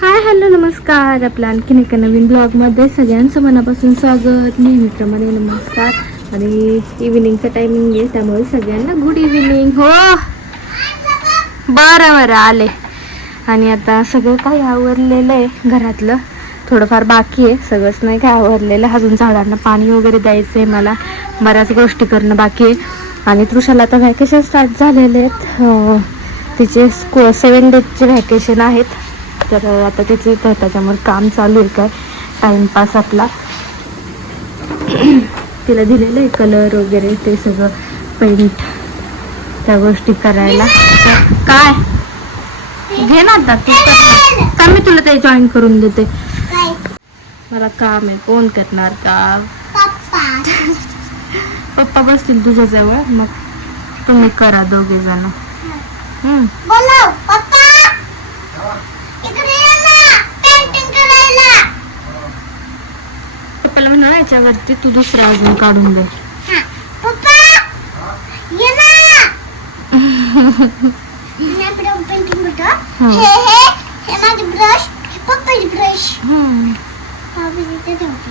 Hi hello नमस्कार. आपलं आणखीन एका नवीन ब्लॉगमध्ये सगळ्यांचं मनापासून स्वागत. नेहमीप्रमाणे नमस्कार. आणि इव्हिनिंगचा टायमिंग आहे त्यामुळे सगळ्यांना गुड इव्हिनिंग हो. बरं बरं आले. आणि आता सगळं काही आवरलेलं आहे घरातलं. थोडंफार बाकी आहे. सगळंच नाही काय आवरलेलं. आहे. अजून झाडांना पाणी वगैरे द्यायचं आहे मला. बऱ्याच गोष्टी करणं बाकी आहे. आणि तृषाला आता व्हॅकेशन स्टार्ट झालेले आहेत. तिचे स्को सेवन डेजचे व्हॅकेशन आहेत. तर आता तिचे तर त्याच्यामुळे काम चालू आहे काय? टाईमपास आपला. तिला दिलेलं आहे कलर वगैरे ते सगळं पेंट त्या गोष्टी करायला. काय? घे ना आता तू. का मी तुला ते जॉईन करून देते? मला काम आहे कोण करणार काम? पप्पा. बसतील तुझ्या जवळ मग तुम्ही करा दोघे जण हम्म. बोलव पप्पा इकडे ये ना पेंटिंग करायला पप्पाला म्हणणार याच्यावरती तू दुसरा अजून काढून दे हा पप्पा ये ना मी आपलं पेंटिंग करतो हा. हे हे हे माझे ब्रश हे पप्पाचे ब्रश हम्म. हा मी इथे ठेवते.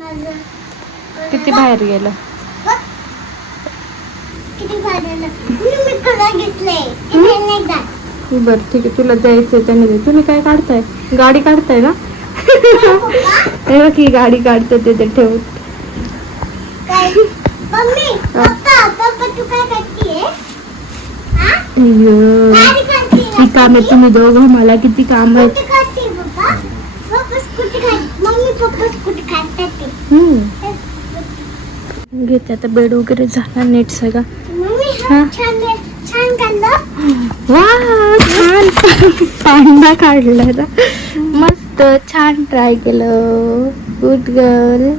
माझं किती बाहेर गेलं? बरं ठीक आहे तुला द्यायचंय त्याने दे तुम्ही काय काढताय? गाडी काढताय ना पप्पा हे बघ ही गाडी काढते ते ते ठेव काय? मम्मी पप्पा पप्पा तू हा? काम आहे तुम्ही दोघं मला किती काम आहे. घेते आता बेड वगैरे झाला नेट सगळा. वा छान. पांडा काढला ना. मस्त छान ट्राय केलं. गुड गर्ल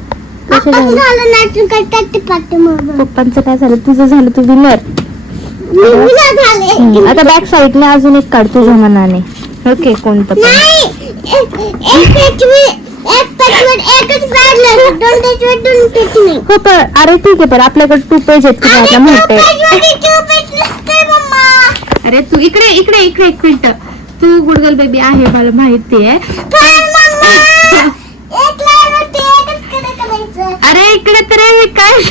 कसं पप्पा झालं? झालं नाचून करतात ते पाहते मग. पप्पांचं काय झालं? तुझं झालं तू विनर आता बॅक साईडने अजून एक काढ तुझ्या मनाने. ओके कोणतं पण नाही एक एक पेचवी एक पेचवर एकच काढलं दोन पेचवर दोन पेच नाही हो पण अरे ठीक आहे पण आपल्याकडे टू पेज आहेत तुम्ही आता माहिती आहे पेचवर two पेच नसते मम्मा अरे तू इकडे इकडे इकडे एक मिनिट. तू गुडगल बेबी आहे मला माहिती आहे अरे इकडे तर हे काय?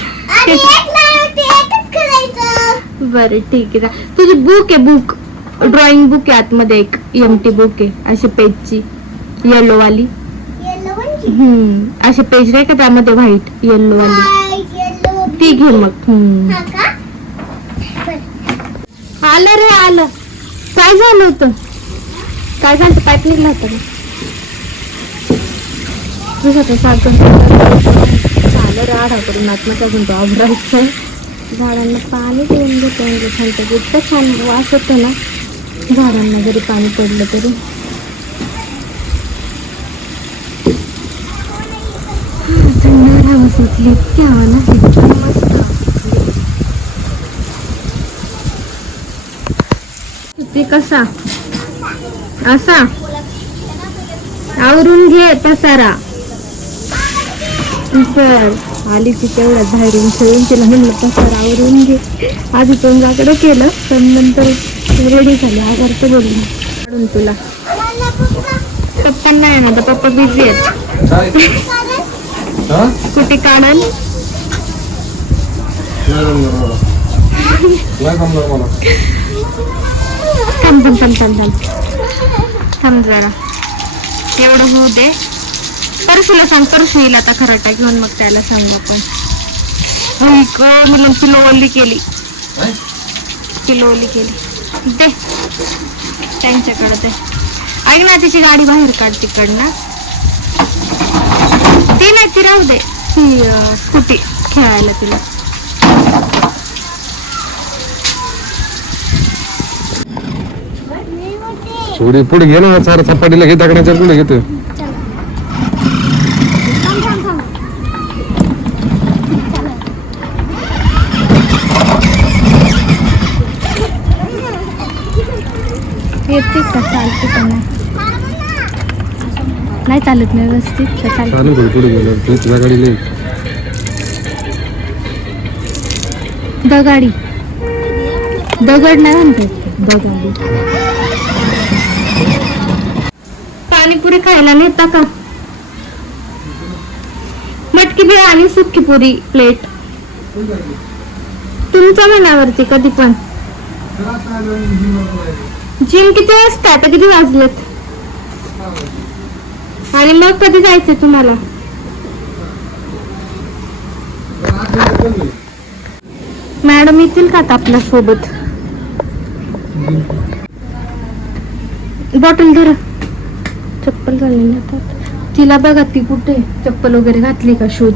बरं ठीक आहे. तुझी बुक आहे बुक ड्रॉइंग बुक आहे आतमध्ये एक. एम टी बुक आहे. अशी पेजची येलो वाली. येलो हम्म. असे पेज नाही का त्यामध्ये व्हाईट येल्लो वाली? ती घे मग. हा. आलं रे आलं. काय झालं होतं? काय झालं? पाईप निघला होता का तुझं सारखं झालं रे आढा करून आत्महत्या अजून तो झाडांना पाणी देऊन घेतो म्हणजे छान इतकं छान वास होतो ना. झाडांना जरी पाणी पडलं तरी. थंड हवा सुटली इतकी हवा ना इतकी मस्त ते कसा? असा. आवरून घे पसारा बर आली ती तेवढ्यात बाहेरून खेळून तिला म्हणलं पसारा आवरून घे. आधी तोंडाकडे केलं पण नंतर रेडी झाली. आगारते बोलली. काढून तुला. मला पप्पा पप्पा नाही ना आता पप्पा बिझी आहेत. कुठे काढल? थांब थांब थांब थांब थांब. थांब जरा. एवढं होऊ दे. परशुला सांग परशू येईल आता खराटा घेऊन मग त्याला सांगू आपण. होई ग ओली केली. काय? ओली केली. दे. त्यांच्याकडे दे. ऐक ना तिची गाडी बाहेर काढ तिकडनं ती नाही ती राहू दे. ती स्कूटी खेळायला तिला मी होते. थोडी पुढे घे ना सारा चपाटीला घे दगडाच्या पुढे घेतो. येते का? चालते का नाही? चालत नाही व्यवस्थित का चालत. चालू कर पुढे गेलो नाही दगाडी. दगड नाही म्हणतात दगाडी. पाणीपुरी खायला नेता का? मटकी बिळ आणि सुकी पुरी प्लेट तुमच्या मनावरती कधी पण. जिम किती वाजता आता किती वाजलेत. आणि मग कधी जायचंय तुम्हाला? मॅडम येतील का आता आपल्यासोबत बॉटल धरा. चप्पल घालून येतात. तिला बघा ती कुठे चप्पल वगैरे घातली का? शूज.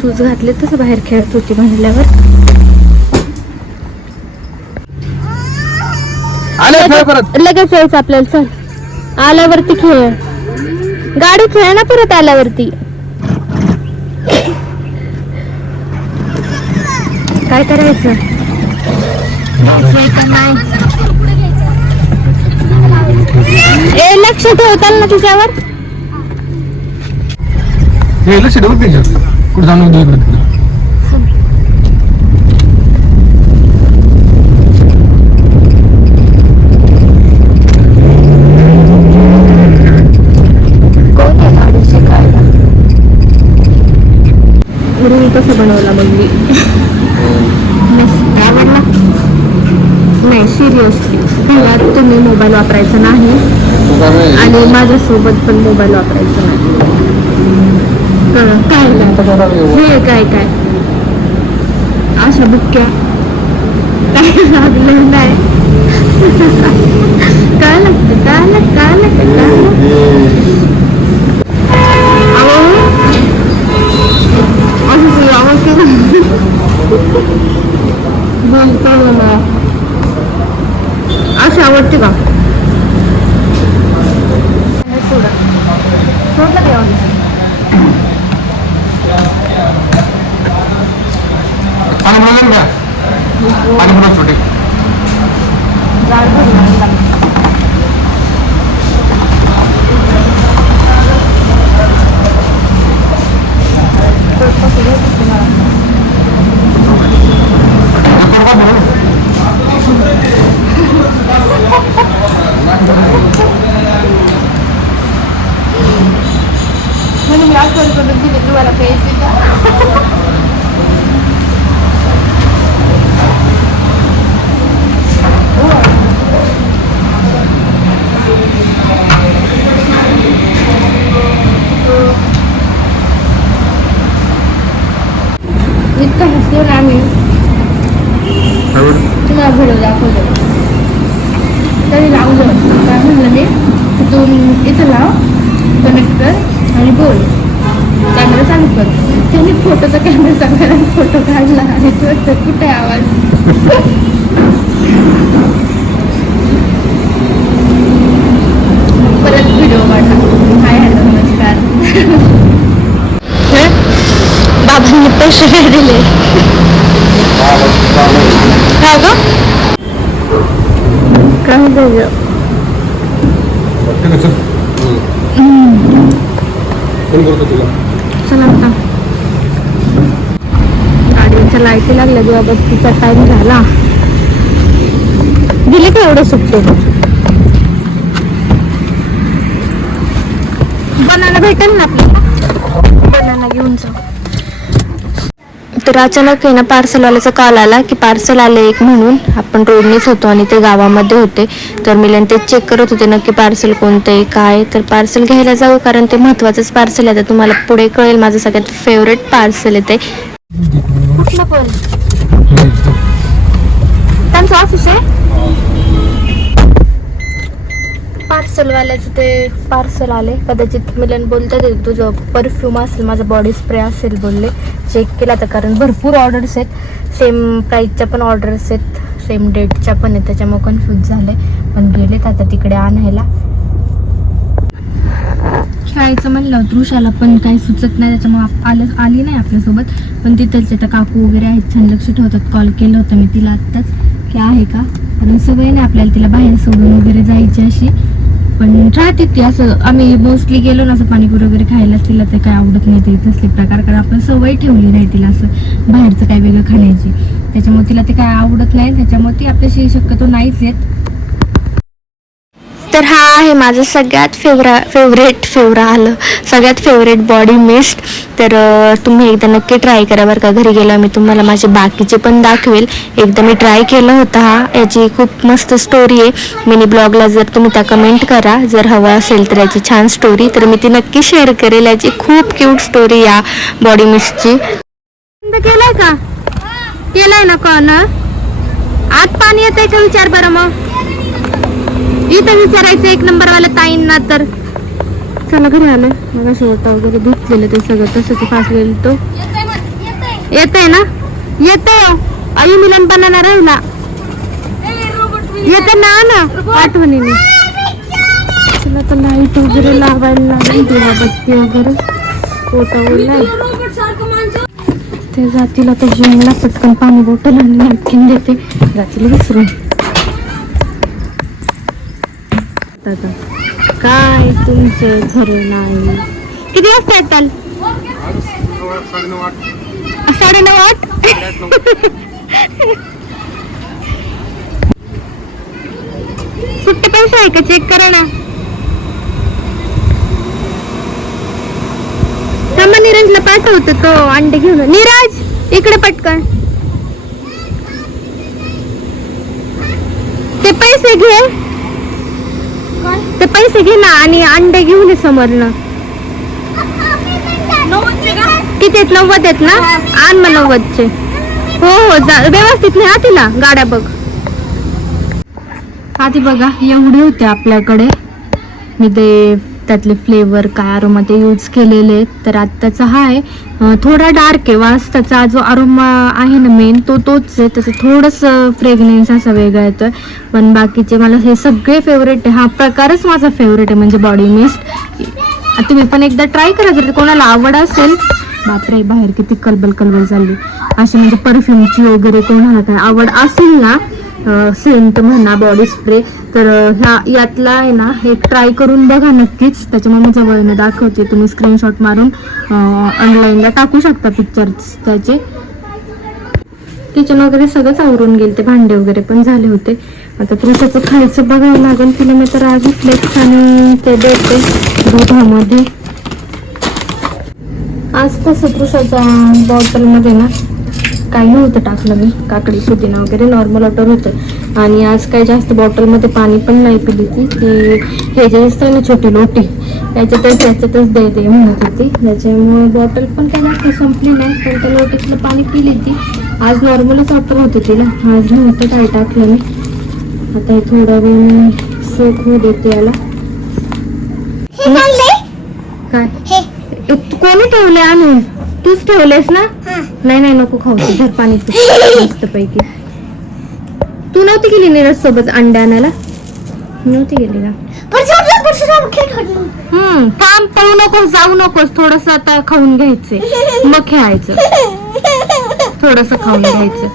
शूज घातले तसं बाहेर खेळत होती म्हणल्यावर. आले खेळ परत. लगेच यायचं आपल्याला चल. आल्यावरती खेळ. गाडी खेळ ना परत आल्यावरती. काय करायचं? नाही? ए लक्ष ठेवताल ना तुझ्यावर. हे लक्ष ठेवत त्याच्यात कुठं जाणं होतं इकडे? तिकडे रूम कसा बनवला मग मी? मस्त. आवडला? नाही सिरियसली घरात तुम्ही मोबाईल वापरायचा नाही. आणि माझ्यासोबत पण मोबाईल वापरायचा नाही. काय काय हे काय काय? अशा बुक्क्या काय लागलं नाही. काय लागतं? काय लागतं काय लागतं? काय लागतं असं सगळं आवडतं बोलतो मला अशी आवडते का सोडा सोडलं का एवढं? पाणी भरलं ना पाणी भरलं छोटे जाड भरलं आहे का? म्हणून मी आज करून दिले तुम्हाला प्यायचे का इतकं हसलो ना आम्ही तुम्हाला व्हिडिओ दाखवतो. तरी लावलं काय म्हणलं मी की तू इथं लाव. कनेक्ट कर आणि बोल. कॅमेरा चालू कर. त्यांनी फोटोचा कॅमेरा चालू फोटो काढला आणि तो कुठे आवाज? परत व्हिडिओ काढला हाय हॅलो नमस्कार. बाबांनी पैसे नाही दिले काय ग? काय चला आता. गाडीच्या लाईटी लागल्या जेव्हा बत्तीचा टाइम झाला. दिले का एवढं सुट्टे? बनाना भेटेल ना आपल्याला? बनाना घेऊन जाऊ. तर अचानक आहे ना पार्सलवाल्याचा कॉल आला की पार्सल आले एक म्हणून. आपण रोडनीच होतो आणि ते गावामध्ये होते. तर मी ते चेक करत होते नक्की पार्सल कोणतं आहे काय तर पार्सल घ्यायला जाऊ कारण ते महत्वाचंच पार्सल आहे. आता तुम्हाला पुढे कळेल माझं सगळ्यात फेवरेट पार्सल आहे ते. कुठलं पण? त्यांचं ऑफिस आहे? पार्सलवाल्याचं ते पार्सल आले. कदाचित मिलन बोलतात ते तुझं परफ्यूम असेल माझा बॉडी स्प्रे असेल बोलले. चेक केला तर कारण भरपूर ऑर्डर्स आहेत. सेम प्राईजच्या पण ऑर्डर्स आहेत. सेम डेटच्या पण आहेत. त्याच्यामुळे कन्फ्यूज झाले. पण गेलेत आता तिकडे आणायला. खेळायचं म्हणलं तृषाला पण काही सुचत नाही. त्याच्यामुळे आलं आली नाही आपल्यासोबत. पण तिथलच आता काकू वगैरे आहेत. छान लक्ष ठेवतात. कॉल केलं होतं मी तिला आत्ताच. की आहे का? कारण सवय नाही आपल्याला तिला बाहेर सोडून वगैरे जायची अशी. पण राहते ती असं आम्ही मोस्टली गेलो ना असं पाणीपुरी वगैरे खायला तिला ते काय आवडत नाही ते तसले प्रकार कारण आपण सवय ठेवली नाही तिला असं बाहेरचं काय वेगळं खाण्याची. त्याच्यामुळे तिला ते काय आवडत नाही त्याच्यामुळे ती आपल्याशी शक्यतो नाहीच येत तर हा आहे माझं सगळ्यात फेवरा फेवरेट फेवरा आलं. सगळ्यात फेवरेट बॉडी मिस्ट तर तुम्ही एकदा नक्की ट्राय करा बरं का. घरी गेला मी तुम्हाला माझे बाकीचे पण दाखवेल. एकदा मी ट्राय केलं होतं. हा याची खूप मस्त स्टोरी आहे. मिनी ब्लॉगला जर तुम्ही त्या कमेंट करा. जर हवं असेल तर याची छान स्टोरी तर मी ती नक्की शेअर करेल. याची खूप क्यूट स्टोरी या बॉडी मिस्टची केलाय का? केलाय ना कॉर्नर आत पाणी येत आहे का? विचार बरं मग. इथं विचारायचं एक नंबर वाला ताईंना तर. चला घरी आलं मग शेवट वगैरे धुतलेलं ते सगळं तसंच फासलेलं तो. येत आहे ना येत हो. आई मिलन बनाना राहिला येत ना ना? आठवणीने. तुला तर लाइट वगैरे लावायला लागेल तुला बत्ती वगैरे पोटावर ते जातीला तर जिमला पटकन पाणी बॉटल आणि नॅपकिन देते. जातीला विसरून आता. काय तुमचं खरं नाही. किती वाजता येताल साडे नऊ आठ. सुट्टी पैसे आहे का? चेक करा ना. थांबा निरंजला पाठवतो तो अंडे घेऊन. नीरज इकडे पटकन. ते पैसे घे. ते पैसे घे ना आणि अंडे घेऊन ये समोरनं. किती आहेत? नव्वद आहेत ना? आण मग नव्वदचे. हो हो जा. व्यवस्थित नाही हा तिला. गाड्या बघ. आधी बघा एवढे होते आपल्याकडे. मी ते त्यातले फ्लेवर काय अरोमा ते यूज केलेले आहेत. तर आत्ताचा हा आहे. थोडा डार्क आहे. वास त्याचा जो अरोमा आहे ना मेन तो तोच आहे. त्याचं थोडंसं फ्रेग्नेन्स असा वेगळा येतो पण बाकीचे मला हे सगळे फेवरेट आहे. हा प्रकारच माझा फेवरेट आहे. म्हणजे बॉडी मिस्ट तुम्ही पण एकदा ट्राय करा. जर कोणाला आवड असेल. बापरे बाहेर किती कलबल कलबल चालली अशी म्हणजे परफ्यूमची वगैरे कोणाला काय आवड असेल ना सेंट म्हणा बॉडी स्प्रे तर ह्या यातला आहे ना हे ट्राय करून बघा नक्कीच. त्याच्यामुळे मी जवळने दाखवते. तुम्ही स्क्रीनशॉट मारून ऑनलाईनला टाकू शकता पिक्चर्स त्याचे. किचन वगैरे सगळंच आवरून गेले. ते भांडे वगैरे पण झाले होते. आता पुरुषाचं खायचं बघावं लागेल. तिला मी तर आधी फ्लेक्स आणि ते देते. दुधामध्ये आज तसं पुरुषाच्या बॉटलमध्ये ना काही नव्हतं टाकलं मी काकडी पुदिना वगैरे नॉर्मल वॉटर होतं. आणि आज काही जास्त बॉटलमध्ये पाणी पण नाही पिली ती. की हे जे असतं ना छोटी लोटी त्याच्यातच त्याच्यातच दे दे म्हणत होती. त्याच्यामुळे बॉटल पण काही जास्त संपली नाही पण त्या लोटीतलं पाणी पिली ती. आज नॉर्मलच वॉटर होतं तिला. आज नव्हतं काय टाकलं मी. आता हे थोडा वेळ मी सोक होऊ देते याला. काय कोणी ठेवले आणून? तूच ठेवलेस ना? नाही नाही नको खाऊ. तू धर पाणी तू. मस्त पैकी तू नव्हती गेली नीरज सोबत अंडे आणायला? नव्हती गेली ना हम्म. थांब पळू नकोस जाऊ नकोस. थोडस आता खाऊन घ्यायचंय. मग खेळायचं. थोडस खाऊन घ्यायचं.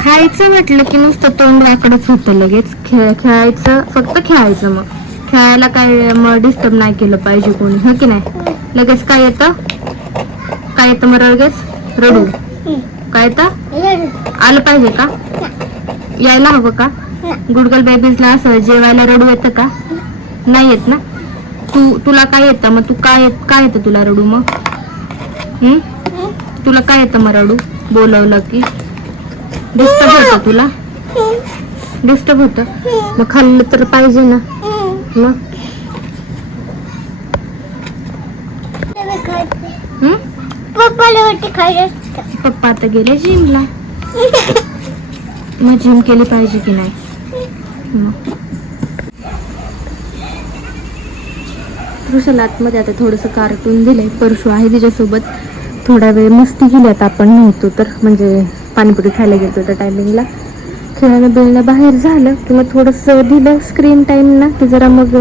खायचं म्हटलं की नुसतं तोंड वाकडच होतं लगेच. खेळ खेळायचं फक्त खेळायचं मग. खेळायला काय मग डिस्टर्ब नाही केलं पाहिजे कोणी. हो की नाही? लगेच काय येतं? काय येतं मग लगेच रडू. काय येतं? आलं पाहिजे का? यायला हवं का? गुडगल बेबीजला असं जेवायला रडू येतं का? नाही येत ना? तू तुला काय येतं? मग तू काय काय येतं तुला रडू मग? हम्म? तुला काय येतं मग रडू? बोलवलं की. डिस्टर्ब होतं तुला? डिस्टर्ब होतं? मग खाल्लं तर पाहिजे ना? मग हम्म? पप्पाला खायचं पप्पा आता गेले जिमला. मग जिम केली पाहिजे की नाही? कृषाला आतमध्ये आता थोडंसं कार्टून दिलंय. परशू आहे तिच्यासोबत. थोडा वेळ मस्ती केली. आता आपण नव्हतो तर म्हणजे पाणीपुरी खायला गेलो त्या टायमिंगला खेळायला बिळणं बाहेर झालं किंवा थोडंसं दिलं स्क्रीन टाईम ना की जरा मग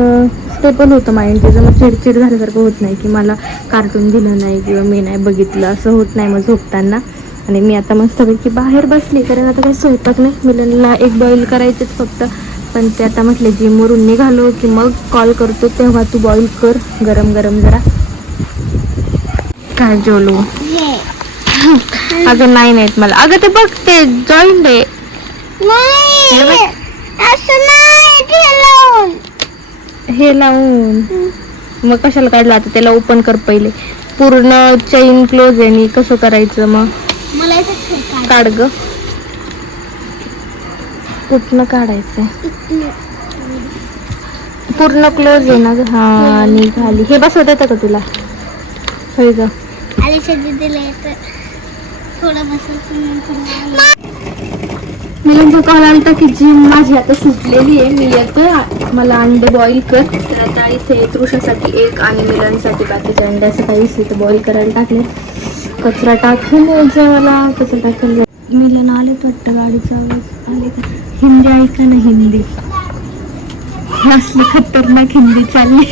स्टेबल होतं माइंड त्याचं मग चिडचिड झाल्यासारखं होत नाही की मला कार्टून दिलं नाही किंवा मी नाही बघितलं असं होत नाही मग झोपताना. आणि मी आता मस्तपैकी बाहेर बसली कारण आता काही स्वयंपाक नाही. मुलांना एक बॉईल करायचेच फक्त. पण ते आता म्हटलं जिमवरून निघालो की मग कॉल करतो तेव्हा तू बॉईल कर गरम गरम जरा. काय जेवलो अगं नाही नाहीत मला अगं ते बघ ते जॉईंट आहे हे बघ. असं नाही ते लावून. हे लावून. मग कशाला काढलं आता? त्याला ओपन कर पहिले. पूर्ण चेन क्लोज आहे. आणि कसं करायचं मग? मला इथं काढ. ग. कुठनं काढायचं पूर्ण क्लोज आहे ना ग? हा निघाली. हे बसवत येतं का तुला? होय ग. आलेच्या दिदीला येतं थोडं बसून मला जो कॉल आलता की जिम माझी आता सुटलेली आहे. मी येते. मला अंडे बॉईल कर. तर आता इथे तृषासाठी एक आणि मिलांसाठी बाकीचे अंडे असं काही इथे बॉईल करायला टाकले. कचरा टाकून यायचं मला. कचरा टाकून मिलन आलेत वाटतं गाडीचा आवाज. आले का? हिंदी ऐका ना हिंदी. असली खतरनाक हिंदी चालली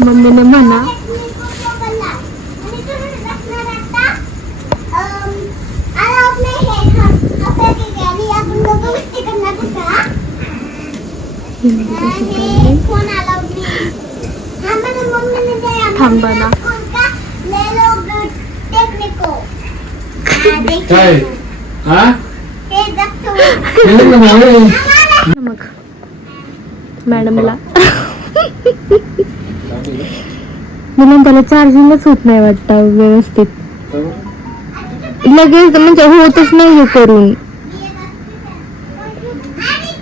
मम्मीने म्हणा हिंदी कशी चालली थांबा ना काय? हा? हे? मग मॅडमला. म्हणून त्याला चार्जिंगच होत नाही वाटतं व्यवस्थित. लगेच म्हणजे होतच नाही हे करून.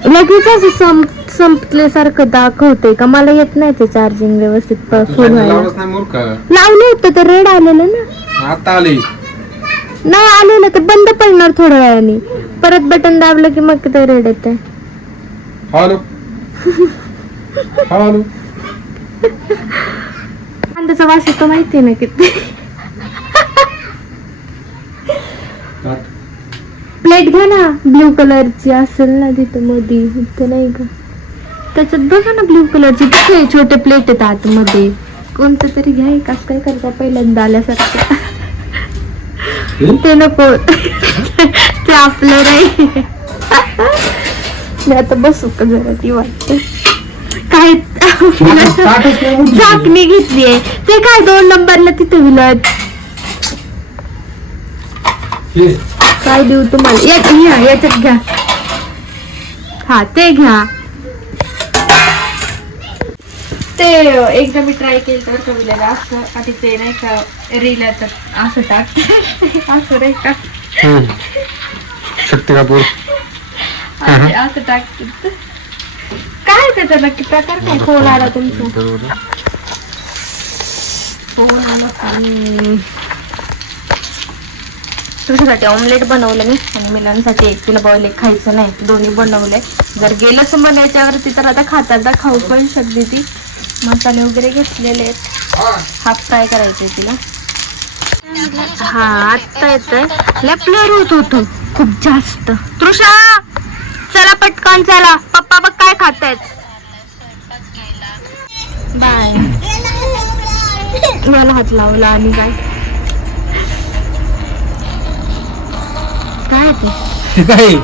लगेच असं संप संपल्यासारखं दाखवते का? मला येत नाही ते चार्जिंग व्यवस्थित व्हायला. लावलंच नाही मूर्ख. लावलं होतं तर रेड आलेलं ना. आता आली. नाही आलेलं तर बंद पडणार थोड्या वेळाने. परत बटन दाबलं की मग ते रेड येते हॅलो. हॅलो. कांद्याचा वास येतो माहितीये ना किती? प्लेट घ्या ना ब्ल्यू कलरची असेल ना तिथं मध्ये इथं नाही का? त्याच्यात बघा ना ब्ल्यू कलरची तिथे छोटे प्लेट आहेत आतमध्ये. कोणतं तरी घ्या एक असं काय करता पहिल्यांदा आल्यासारखं. ते नको. ते आपलं नाही. मी आता बसू का जरा ती वाटते. काय. झाकणी घेतलीये ते काय दोन नंबरला तिथे विलत काय देऊ तुम्हाला? याच्यात घ्या. हा ते घ्या. ते एकदा मी ट्राय केलं तर कविला असं आणि ते नाही का रील येतात असं टाक. असं नाही का. शक्ती कपूर. आणि असं टाक. काय त्याचा नक्की प्रकार काय? फोन आला तुमचा? फोन आला आणि तुझ्यासाठी ऑमलेट बनवलं मी. आणि मिलांसाठी एक तिला बॉईल एक खायचं नाही. दोन्ही बनवले जर गेलंच मन याच्यावरती तर आता खाता खाऊ पण शकते ती. मसाले वगैरे घेतलेले आहेत. हाफ फ्राय करायचे तिला. हा आत्ता येतोय. लपल्यावर होत होतो. खूप जास्त. तृषा चला पटकन चला. पप्पा बघ काय खातायत. बाय. मला हात लावला आणि काय? काय ते? काय?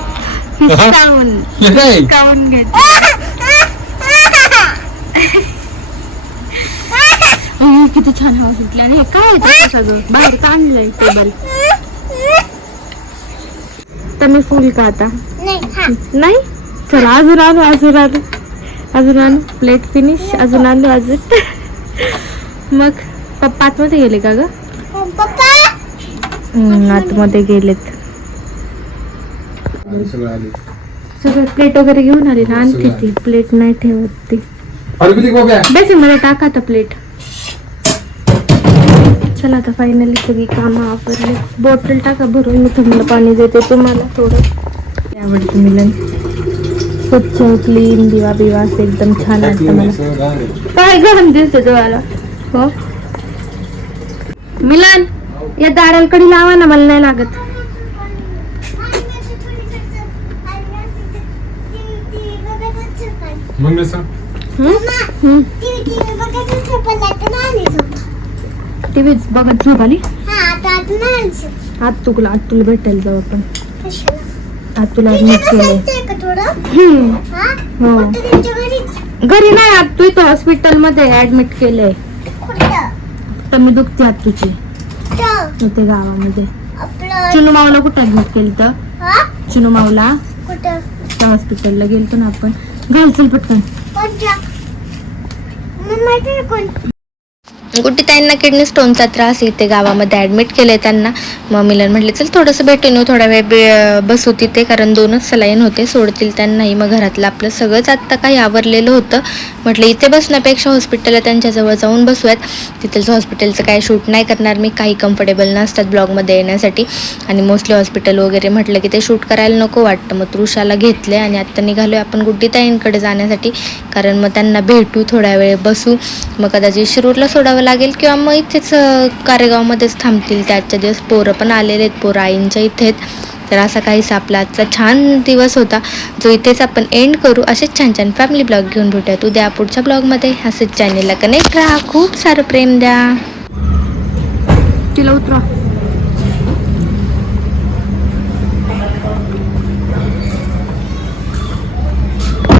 काय? हिसकावून घेत किती छान हवा सुटली आणि हे काय आहे ते सगळं बाहेर काढलंय टेबल तर मी फुल का आता नाही हा. नाही? चला अजून आणू अजून आणू. अजून आणू. प्लेट फिनिश अजून आणू अजून. मग पप्पा आतमध्ये गेले का ग? आतमध्ये गेलेत. सगळं आले. सगळं प्लेट वगैरे घेऊन आले ना? आणते ती प्लेट नाही ठेवत ती. बेसिंगमध्ये टाका आता प्लेट चला आता फायनली सगळी कामं आवरली. बॉटल टाका भरून मी थंड पाणी देते. तुम्हाला थोडं. आवडतं मिलन स्वच्छ क्लीन दिवा बिवा असं एकदम छान वाटतं मला. काय गरम दिसते तुम्हाला हो? मिलन या दारालकडे लावा ना मला नाही लागत. मग मी सांग हम्म? टीव्ही बघत झोप आली आज तुला आज तुला भेटायला जाऊ आपण. आज तुला ऍडमिट केलंय. हो? घरी नाही आज तू इथं हॉस्पिटलमध्ये ऍडमिट केलंय. मी दुखते आत तुझी. गावामध्ये. चुनू माऊला कुठे ऍडमिट केलं तर? चुनू कुठं? त्या हॉस्पिटलला गेलतो ना आपण. घाल चल पटकन. गुड्डीताईंना किडनी स्टोनचा त्रास आहे. इथे गावामध्ये ॲडमिट केले त्यांना. मग मिलन म्हटले चल थोडंसं भेटून येऊ थोडा वेळ बे बसू तिथे कारण दोनच सलाईन होते सोडतील त्यांनाही. मग घरातलं आपलं सगळंच आत्ता काही आवरलेलं होतं. म्हटलं इथे बसण्यापेक्षा हॉस्पिटलला त्यांच्याजवळ जाऊन बसूयात. तिथलचं हॉस्पिटलचं काय शूट नाही करणार मी काही कम्फर्टेबल नसतात ब्लॉगमध्ये येण्यासाठी. आणि मोस्टली हॉस्पिटल वगैरे म्हटलं की ते शूट करायला नको वाटतं. मग तृषाला घेतले आणि आत्ता निघालो आपण गुड्डीताईंकडे जाण्यासाठी. कारण मग त्यांना भेटू थोड्या वेळ बसू. मग कदाचित शिरूरला सोडावं लागेल किंवा मग इथेच कारेगावमध्येच थांबतील त्याच्या दिवस. पोरं पण आलेले आहेत पोरं आईंच्या इथेच तर असा काही आपला आजचा छान दिवस होता. जो इथेच आपण एंड करू असेच छान छान फॅमिली ब्लॉग घेऊन भेटूयात. उद्या पुढच्या ब्लॉगमध्ये असेच चॅनेलला कनेक्ट राहा. खूप सारं प्रेम द्या. तिला उतरा